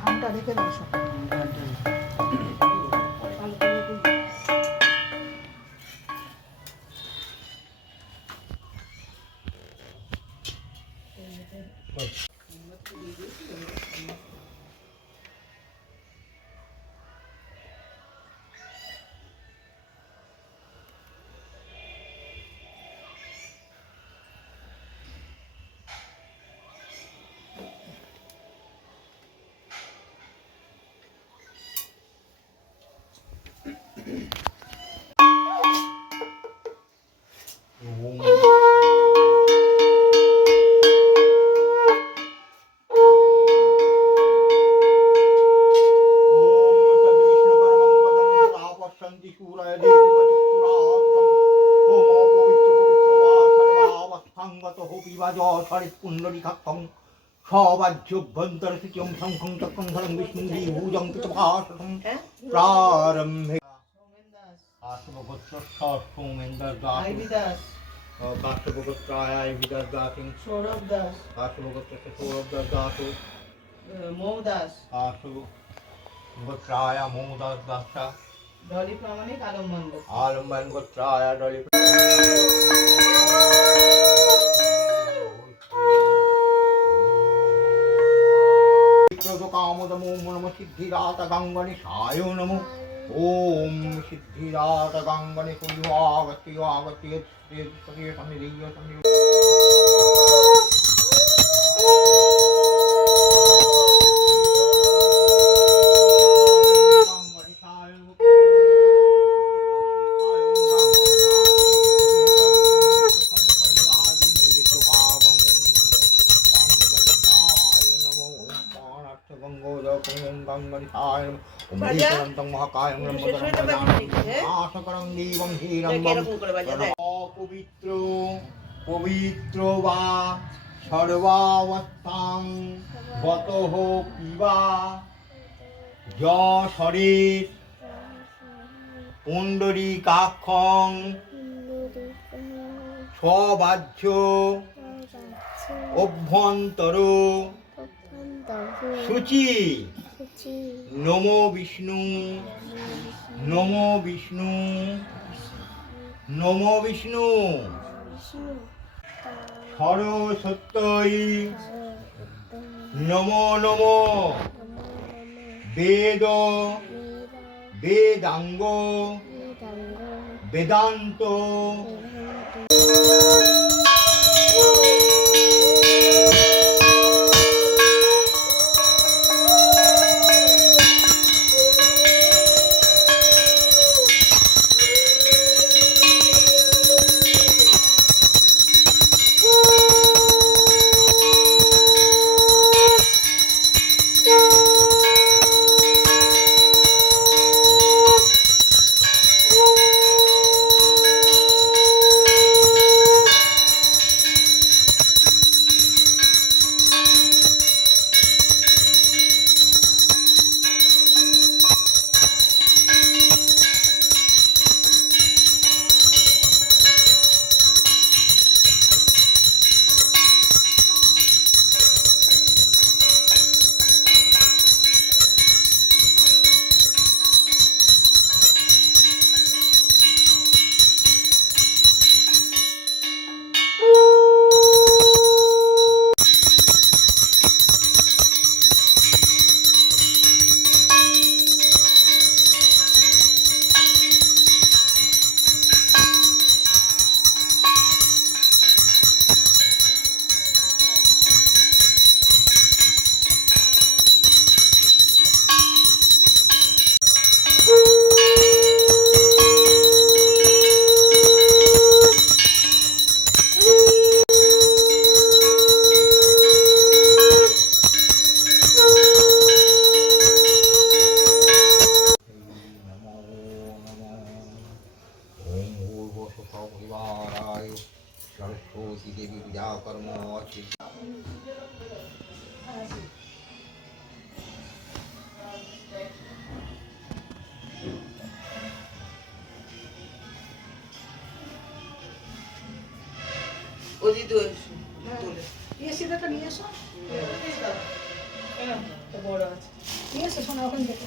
ধানটা রেখে দাও সব। পুণ্ডরিকাক্ষং সবাজ্যভ্যন্তরসিচং শঙ্খং চক্রং ধরং বিষ্ণুজি ভুজং পিতভাসং প্রারম্ভে আশবগোত্র সৌমেন্দ্র দাস কাশ্যপগোত্রায় বিদাস দাসিং সৌরভ দাস, কাশ্যপগোত্র সৌরভ দাস মৌ দাস, কাশ্যপগোত্রায় মৌ দাস দাসা ডলি প্রামাণিক, আলম্বন দাস, আলম্বন গোত্রায় ডলি কামদমো নমো সিদ্ধিদাতা গঙ্গণি সায় নমো ওম সিদ্ধিদাতা গঙ্গণি কুলিয়াগতি আগতি সরিয়ে সামনে দিয়ে সামনে অপবিত্র পবিত্র বা সর্বাবস্থাং গতঃ পিবা যশরের পুণ্ডরীকাক্ষং স্ববাহ্য অভ্যন্তর শুচি নমো বিষ্ণু নমো বিষ্ণু নমো বিষ্ণু সরস্বত্যই নমো নমো বেদ বেদাঙ্গ বেদান্ত सरस्वती देवी पूजा कर्म अच्छी এসি দেখা নিয়ে এসো একটা বড় আছে। ঠিক আছে, শোনো ওখানে যেতে।